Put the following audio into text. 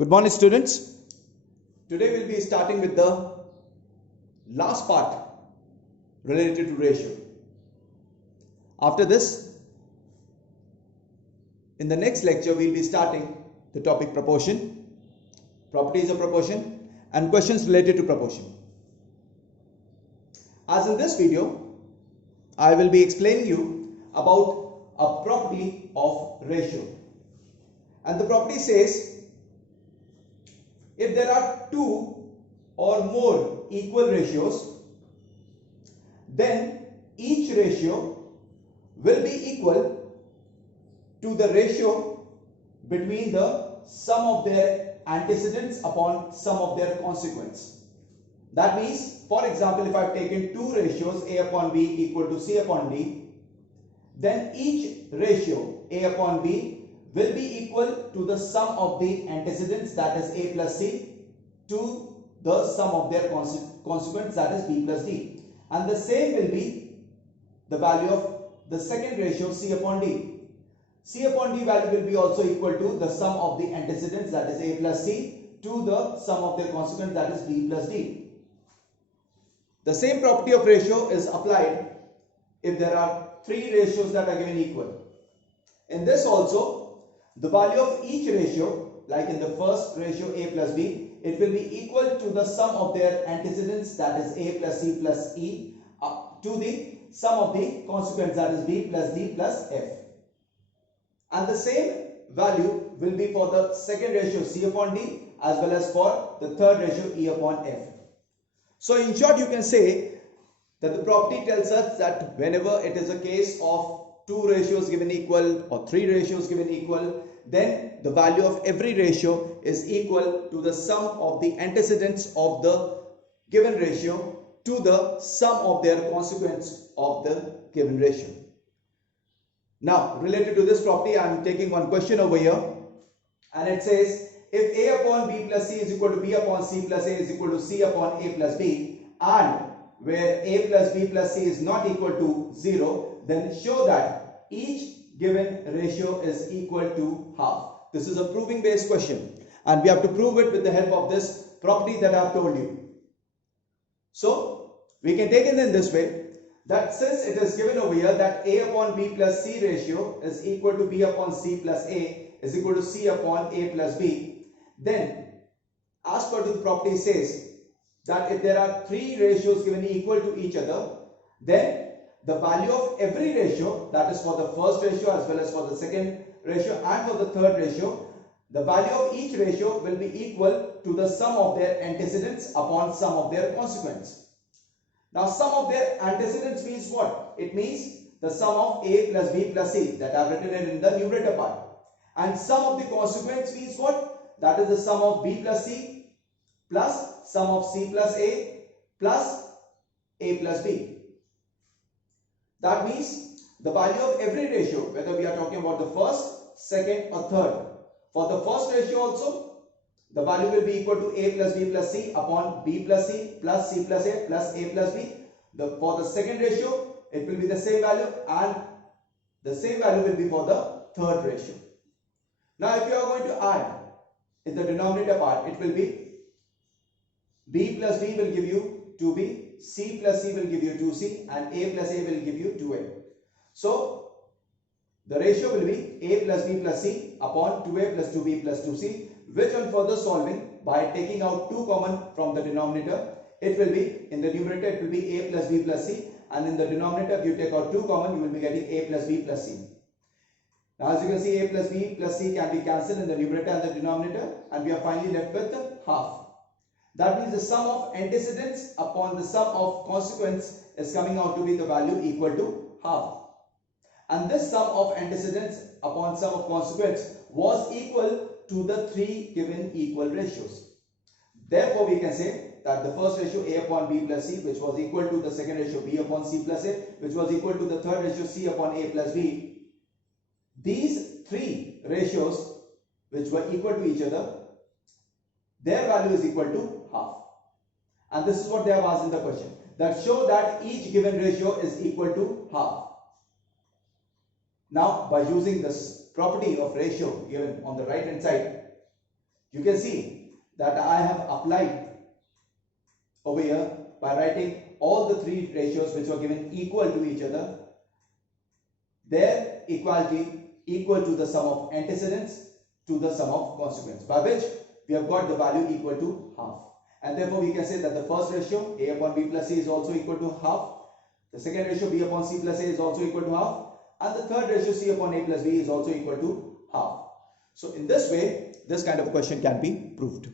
Good morning, students. Today we'll be starting with the last part related to ratio. After this, in the next lecture, we'll be starting the topic proportion, properties of proportion, and questions related to proportion. As in this video, I will be explaining you about a property of ratio. And the property says, if there are two or more equal ratios, then each ratio will be equal to the ratio between the sum of their antecedents upon sum of their consequents. That means, for example, if I have taken two ratios A upon B equal to C upon D, then each ratio A upon B will be equal to the sum of the antecedents, that is A plus C, to the sum of their consequents, that is B plus D. And the same will be the value of the second ratio C upon D. C upon D value will be also equal to the sum of the antecedents, that is A plus C, to the sum of their consequents, that is B plus D. The same property of ratio is applied if there are three ratios that are given equal. In this also, the value of each ratio, like in the first ratio A plus B, it will be equal to the sum of their antecedents, that is A plus C plus E, to the sum of the consequents, that is B plus D plus F. And the same value will be for the second ratio C upon D as well as for the third ratio E upon F. So in short, you can say that the property tells us that whenever it is a case of two ratios given equal or three ratios given equal, then the value of every ratio is equal to the sum of the antecedents of the given ratio to the sum of their consequents of the given ratio. Now, related to this property, I am taking one question over here, and it says, if A upon B plus C is equal to B upon C plus A is equal to C upon A plus B, and where A plus B plus C is not equal to 0, then show that each given ratio is equal to half. This is a proving based question, and we have to prove it with the help of this property that I have told you. So we can take it in this way, that since it is given over here that A upon B plus C ratio is equal to B upon C plus A is equal to C upon A plus B, then as per the property says that if there are three ratios given equal to each other, then the value of every ratio, that is for the first ratio as well as for the second ratio and for the third ratio, the value of each ratio will be equal to the sum of their antecedents upon sum of their consequents. Now, sum of their antecedents means what? It means the sum of A plus B plus C, that I have written it in the numerator part. And sum of the consequence means what? That is the sum of B plus C plus sum of C plus A plus A plus B. That means the value of every ratio, whether we are talking about the first, second or third. For the first ratio also, the value will be equal to A plus B plus C upon B plus C plus C plus A plus A plus B. For the second ratio, it will be the same value, and the same value will be for the third ratio. Now, if you are going to add in the denominator part, it will be B plus B will give you 2B, C plus C will give you 2C, and A plus A will give you 2A. So, the ratio will be A plus B plus C upon 2A plus 2B plus 2C, which on further solving, by taking out 2 common from the denominator, it will be, in the numerator it will be A plus B plus C, and in the denominator if you take out 2 common, you will be getting A plus B plus C. Now, as you can see, A plus B plus C can be cancelled in the numerator and the denominator, and we are finally left with half. That means the sum of antecedents upon the sum of consequence is coming out to be the value equal to half. And this sum of antecedents upon sum of consequence was equal to the three given equal ratios. Therefore, we can say that the first ratio A upon B plus C, which was equal to the second ratio B upon C plus A, which was equal to the third ratio C upon A plus B, these three ratios which were equal to each other, their value is equal to half. And this is what they have asked in the question, that show that each given ratio is equal to half. Now, by using this property of ratio given on the right hand side, You can see that I have applied over here by writing all the three ratios which were given equal to each other, their equality equal to the sum of antecedents to the sum of consequence, by which we have got the value equal to half. And therefore we can say that the first ratio, A upon B plus C, is also equal to half. The second ratio, B upon C plus A, is also equal to half. And the third ratio, C upon A plus B, is also equal to half. So in this way, this kind of question can be proved.